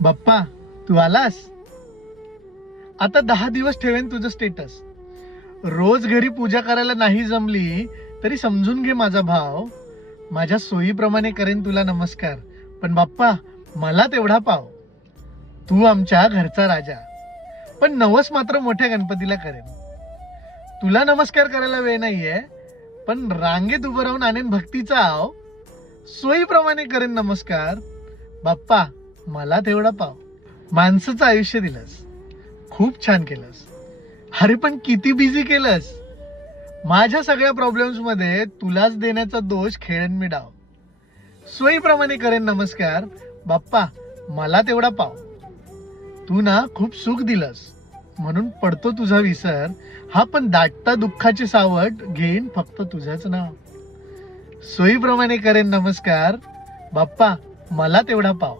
बाप्पा तू आलास. आता 10 दिवस ठेवेन तुझं स्टेटस. रोज घरी पूजा करायला नाही जमली तरी समजून घे माझा भाव. माझ्या सोयीप्रमाणे करेन तुला नमस्कार, पण बाप्पा मला तेवढा पाव. तू आमच्या घरचा राजा, पण नवस मात्र मोठ्या गणपतीला करेन. तुला नमस्कार करायला वेळ नाहीये, पण रांगेत उभं राहून आणेन भक्तीचा आव. सोयीप्रमाणे करेन नमस्कार, बाप्पा मला तेवढा पाव. माणसाचं आयुष्य दिलंस, खूप छान केलंस. अरे पण किती बिझी केलंस. माझ्या सगळ्या प्रॉब्लेम्स मध्ये तुलाच देण्याचा दोष खेळेन मी डाव. सोयीप्रमाणे करेन नमस्कार, बाप्पा मला तेवढा पाव. तू ना खूप सुख दिलंस म्हणून पडतो तुझा विसर. हा पण दाटता दुःखाची सावट घेईन फक्त तुझंच नाव. सोयीप्रमाणे करेन नमस्कार, बाप्पा मला तेवढा पाव.